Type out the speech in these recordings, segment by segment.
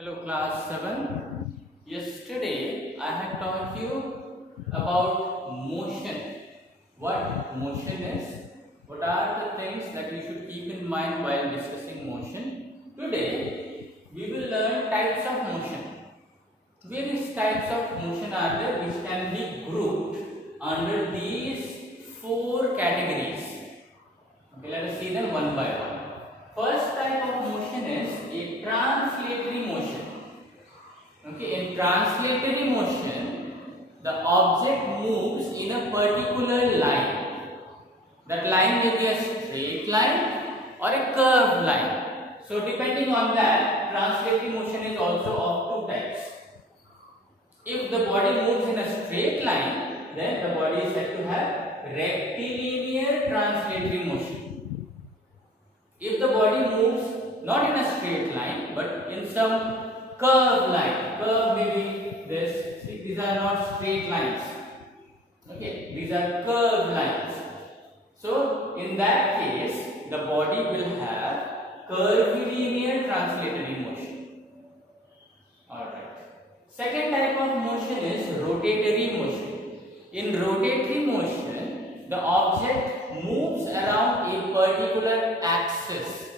Hello class 7. Yesterday I had taught you about motion. What motion is, what are the things that we should keep in mind while discussing motion. Today we will learn types of motion. Various types of motion are there which can be grouped under these four categories. Okay, let us see them one by one. First type of motion is a translatory motion. Okay, in translatory motion, the object moves in a particular line. That line may be a straight line or a curved line. So, depending on that, translatory motion is also of two types. If the body moves in a straight line, then the body is said to have rectilinear translatory motion. If the body moves not in a straight line but in some curved line, curve may be this. See, these are not straight lines. Okay, these are curved lines. So, in that case, the body will have curvilinear translatory motion. Alright. Second type of motion is rotatory motion. In rotatory motion, the object moves around a particular axis.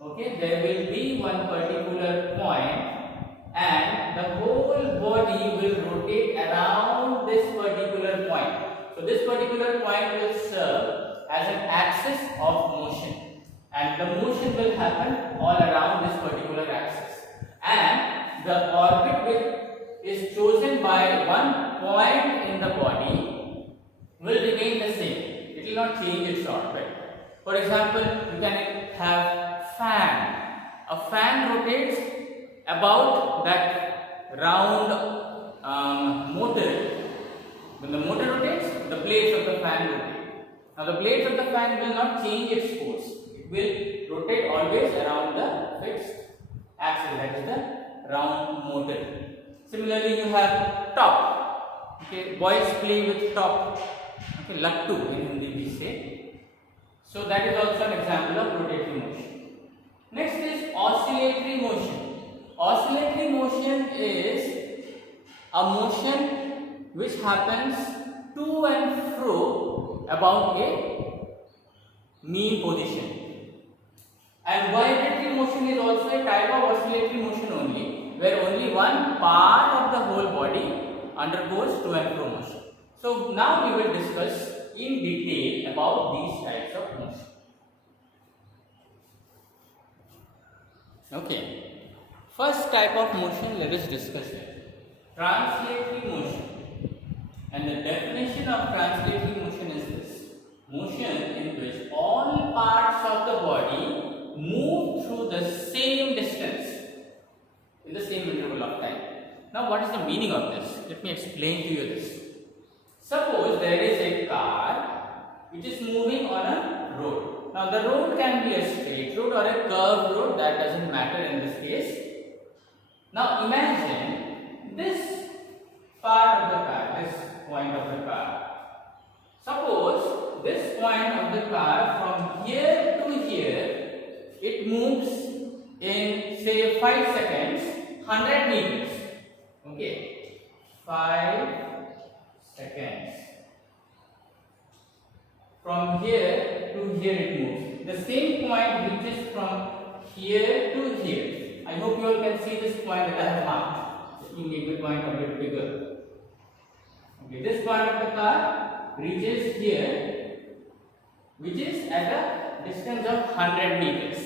Okay, there will be one particular point and the whole body will rotate around this particular point. So this particular point will serve as an axis of motion and the motion will happen all around this particular axis, and the orbit is chosen by one point in the body will remain the same. It will not change its orbit. For example, you can have fan. A fan rotates about that round motor. When the motor rotates, the blades of the fan rotate. Now the blades of the fan will not change its course. It will rotate always around the fixed axis, that is the round motor. Similarly, you have top. Okay, boys play with top. Okay, lattu in Hindi we say. So that is also an example of rotatory motion. Next is oscillatory motion. Oscillatory motion is a motion which happens to and fro about a mean position. And vibratory motion is also a type of oscillatory motion only, where only one part of the whole body undergoes to and fro motion. So now we will discuss in detail about these types of motion. Okay, first type of motion, let us discuss it. Translatory motion. And the definition of translatory motion is this: motion in which all parts of the body move through the same distance in the same interval of time. Now what is the meaning of this? Let me explain to you this. Suppose there is a car which is moving on a road. Now the road can be a straight road or a curved road, that doesn't matter in this case. Now imagine this part of the car, this point of the car. Suppose this point of the car from here to here, it moves in say 5 seconds, 100 meters. Okay, 5 seconds. From here to here it moves. The same point reaches from here to here. I hope you all can see this point that I have marked. Let me make the point a bit bigger. Okay, this point of the car reaches here, which is at a distance of 100 meters.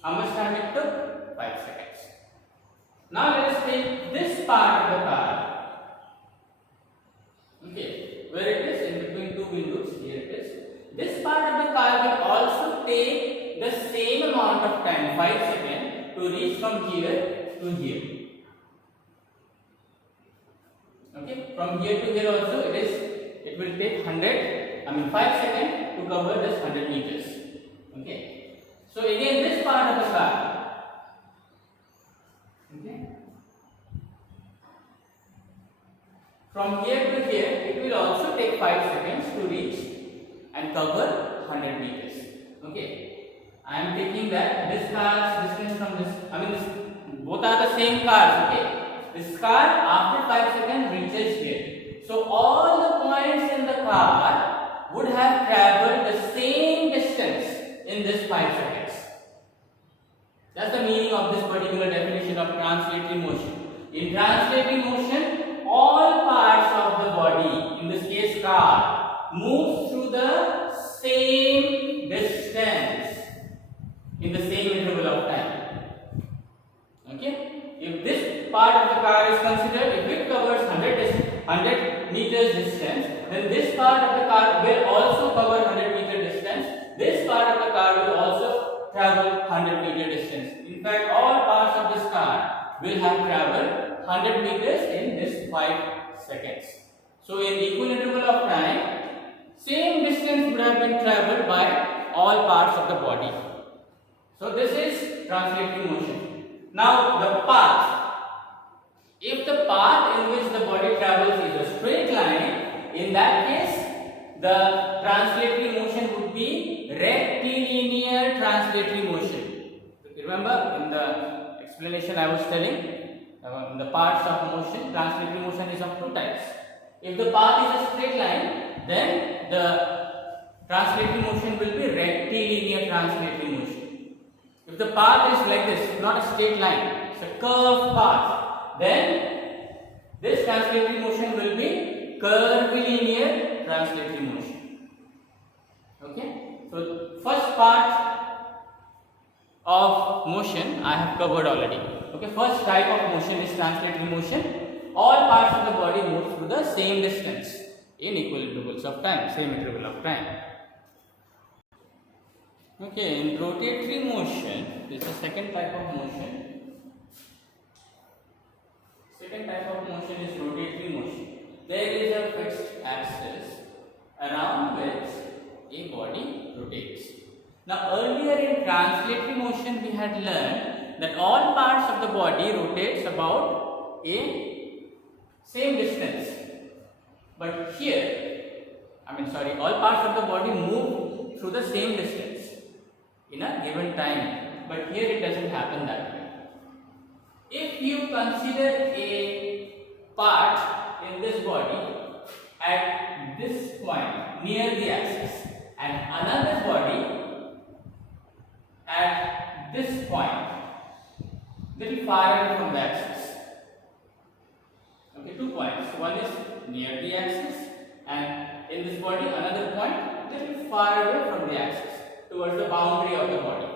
How much time it took? 5 seconds. Now let us take this part of the car. Okay, where it is in between two windows, here it is. This part of the car will also take the same amount of time, 5 seconds, to reach from here to here. Okay, from here to here also it will take 5 seconds to cover this 100 meters. Okay, so again this part of the car. Okay. From here to here, it will also take 5 seconds to reach and cover 100 meters. Okay, I am taking that this car's distance from this, this Both are the same cars, okay? This car after 5 seconds reaches here. So all the points in the car would have traveled the same distance in this 5 seconds. That's the meaning of this particular definition of translatory motion. In translatory motion, all parts of the body, in this case car, moves through the same distance in the same interval of time. Okay? If this part of the car is considered, if it covers 100 meters distance, then this part of the car will also cover 100 meter distance. This part of the car will also travel 100 meter distance. In fact, all parts of this car will have traveled 100 meters in this 5 seconds. So in equal interval of time, same distance would have been traveled by all parts of the body. So this is translatory motion. Now the path. If the path in which the body travels is a straight line, in that case the translatory motion would be rectilinear translatory motion. Remember in the explanation I was telling, the parts of motion, translatory motion is of two types. If the path is a straight line, then the translatory motion will be rectilinear translatory motion. If the path is like this, not a straight line, it's a curved path, then this translatory motion will be curvilinear translatory motion. Okay? So first part of motion I have covered already. Okay, first type of motion is translatory motion. All parts of the body move through the same distance in equal intervals of time, same interval of time. Okay, in rotatory motion, this is the second type of motion. Second type of motion is rotatory motion. There is a fixed axis around which a body rotates. Now earlier in translatory motion we had learned that all parts of the body rotates about a same distance. But here, all parts of the body move through the same distance in a given time, but here it doesn't happen that way. If you consider a part in this body at this point near the axis and another body at this point little far away from the axis. Okay, 2 points. One is near the axis and in this body another point little far away from the axis, towards the boundary of the body.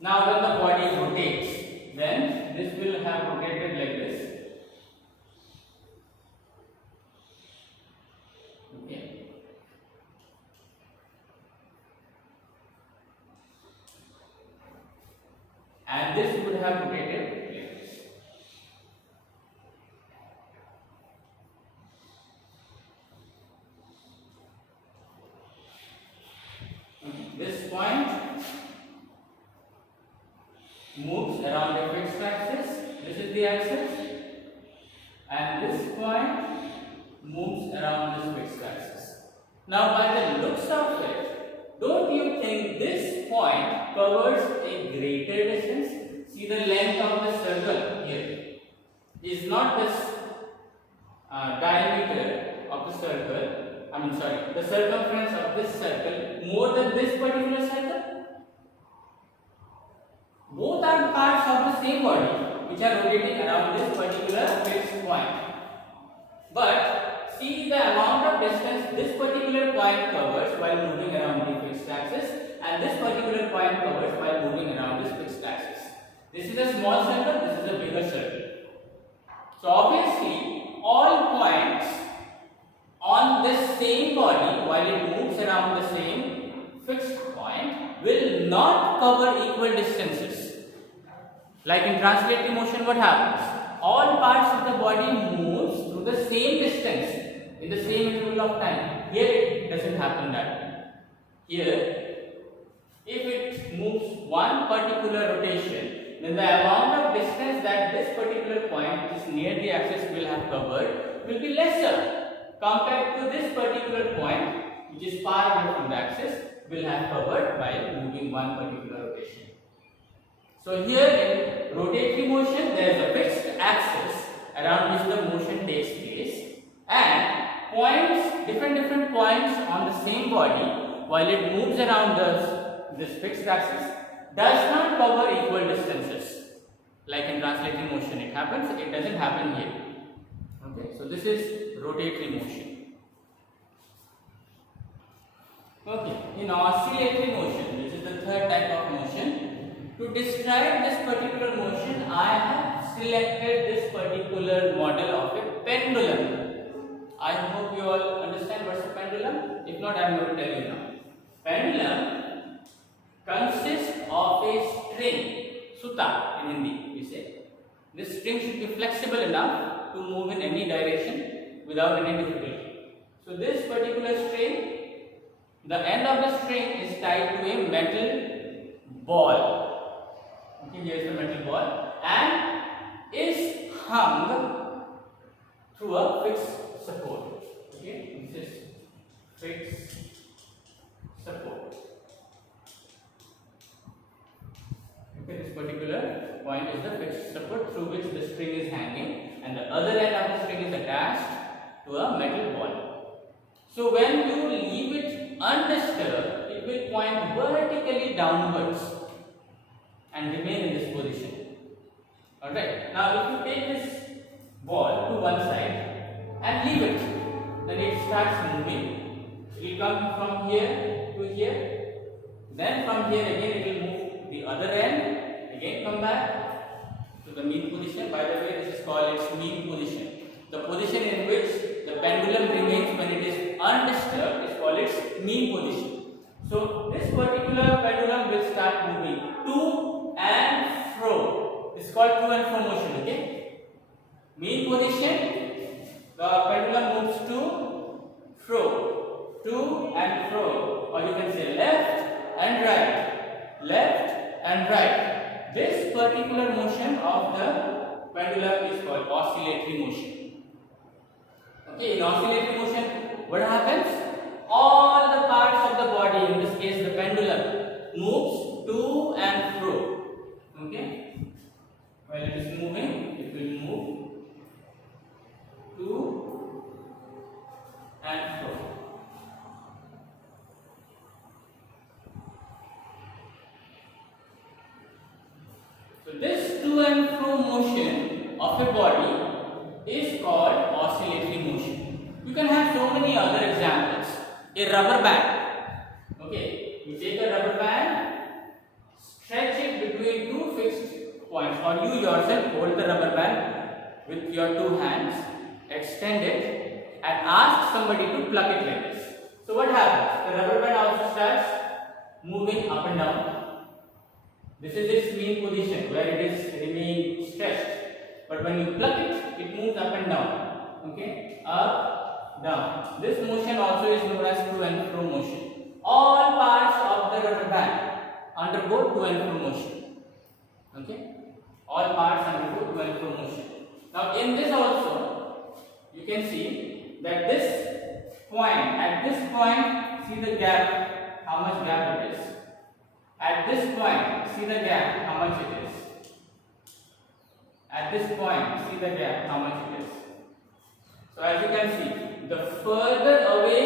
Now when the body rotates, then this will have rotated like this. Okay. And this would have rotated like this. This point moves around a fixed axis. This is the axis, and this point moves around this fixed axis. Now, by the looks of it, don't you think this point covers a greater distance? See, the length of the circle here is not this diameter of the circle. The circumference of this circle more than this particular circle. Both are parts of the same body which are rotating around this particular fixed point. But see the amount of distance this particular point covers while moving around the fixed axis, and this particular point covers while moving around this fixed axis. This is a small circle, this is a bigger circle. So obviously all points on this same body while it moves around the same fixed point will not cover equal distances. Like in translatory motion, what happens? All parts of the body moves through the same distance in the same interval of time. Here it doesn't happen that way. Here, if it moves one particular rotation, then the amount of distance that this particular point which is near the axis will have covered will be lesser compared to this particular point which is far away from the axis will have covered by moving one particular rotation. So here in rotatory motion, there is a fixed axis around which the motion takes place, and points, different points on the same body while it moves around this fixed axis does not cover equal distances. Like in translatory motion it happens, it doesn't happen here. Okay, so this is rotatory motion. Okay, in oscillatory motion, which is the third type of motion, to describe this particular motion, I have selected this particular model of a pendulum. I hope you all understand what's a pendulum. If not, I am going to tell you now. Pendulum consists of a string, suta in Hindi we say. This string should be flexible enough to move in any direction without any difficulty. So this particular string, the end of the string is tied to a metal ball. Okay, here is the metal ball and is hung through a fixed support. Okay, this is fixed support. Okay, this particular point is the fixed support through which the string is hanging, and the other end of the string is attached to a metal ball. So when you leave it undisturbed, it will point vertically downwards and remain in this position. Alright, now if you take this ball to one side and leave it, then it starts moving. It will come from here to here, then from here again it will move the other end, again come back to the mean position. By the way, this is called its mean position. The position in which the pendulum remains when it is undisturbed is called its mean position. So this particular pendulum will start moving to and fro. This is called to and fro motion. Okay, mean position, the pendulum moves to and fro, or you can say left and right, left and right. This particular motion of the pendulum is called oscillatory motion. Okay, in oscillatory motion, what happens? All the parts of the body, in this case the pendulum, moves to and fro. Okay, while it is moving, it will move to and fro. So this to and fro motion of a body is called oscillatory motion. You can have so many other examples. A rubber band. Okay, you take a rubber band, stretch it between two fixed points, or you yourself hold the rubber band with your two hands, extend it, and ask somebody to pluck it like this. So what happens? The rubber band also starts moving up and down. This is its mean position where it is remaining stretched. But when you pluck it, it moves up and down. Okay, up, down. This motion also is known as to and fro motion. All parts of the rubber band undergo to and fro motion. Okay, all parts undergo to and fro motion. Now in this also, you can see that this point, at this point, see the gap, how much gap it is. At this point, see the gap, how much it is. At this point, see the gap, how much it is. So as you can see, the further away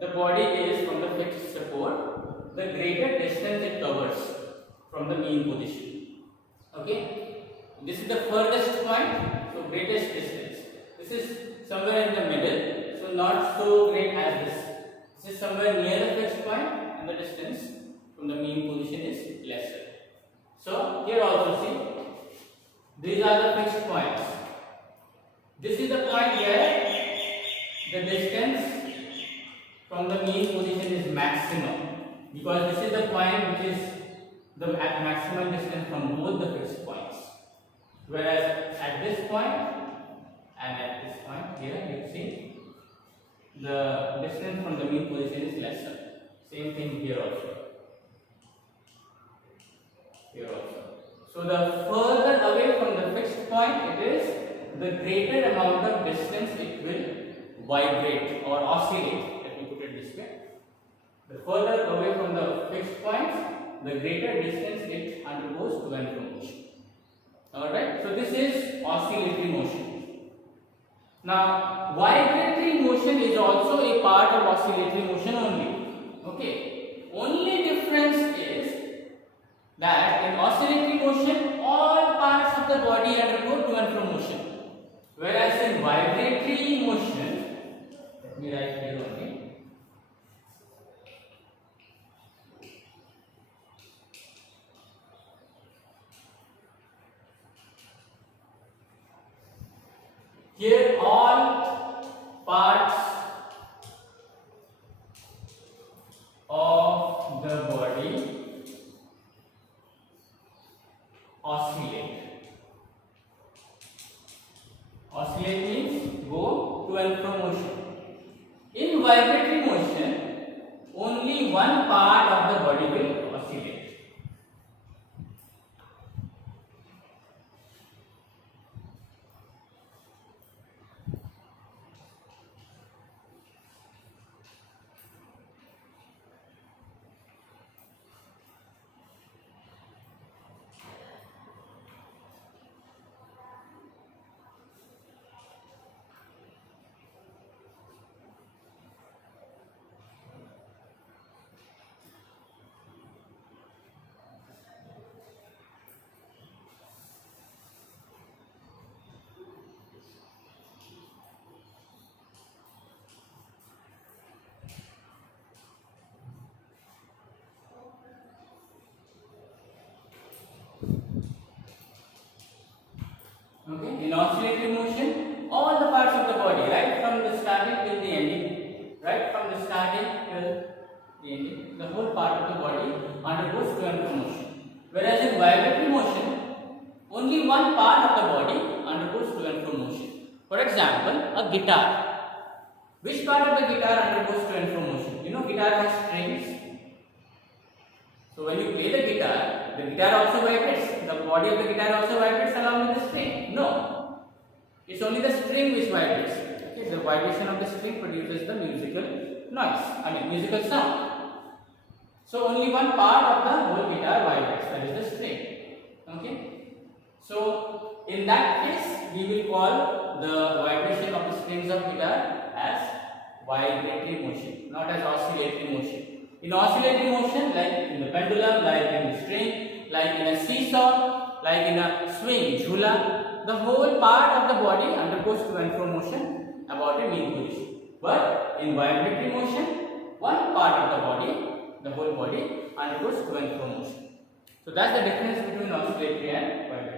the body is from the fixed support, the greater distance it covers from the mean position. Okay, this is the furthest point, so greatest distance. This is somewhere in the middle, so not so great as this. This is somewhere near the fixed point, and the distance from the mean position is lesser. So here also see, these are the fixed points. This is the point where the distance from the mean position is maximum, because this is the point which is the maximum distance from both the fixed points. Whereas at this point and at this point here, you see the distance from the mean position is lesser. Same thing here also. Here also. So the further away from the fixed point it is, the greater amount of distance it will vibrate or oscillate. Let me put it this way. The further away from the fixed points, the greater distance it undergoes to and fro motion. Alright, so this is oscillatory motion. Now, vibratory motion is also a part of oscillatory motion only. Okay, only difference is that in oscillatory motion, all parts of the body undergo to and fro motion. Whereas in vibratory motion, let me write here only. Here all parts of the body oscillate. Oscillate means go to and fro motion. In vibratory motion, only one part of the body will oscillate. Okay, in oscillatory motion, all the parts of the body, right from the starting till the ending, right from the starting till the ending, the whole part of the body undergoes to and fro motion. Whereas in vibratory motion, only one part of the body undergoes to and fro motion. For example, a guitar. Which part of the guitar undergoes to and fro motion? You know, guitar has strings. So when you play the guitar also vibrates. The body of the guitar also vibrates along with the string. No, it's only the string which vibrates. Okay, the vibration of the string produces the musical noise. Musical sound. So only one part of the whole guitar vibrates. That is the string. Okay. So in that case, we will call the vibration of the strings of guitar as vibratory motion, not as oscillatory motion. In oscillatory motion, like in the pendulum, like in the string, like in a seesaw, like in a swing, jhula, the whole part of the body undergoes to and fro motion about a mean position. But in vibratory motion, one part of the body, the whole body, undergoes to and fro motion. So that's the difference between oscillatory and vibratory.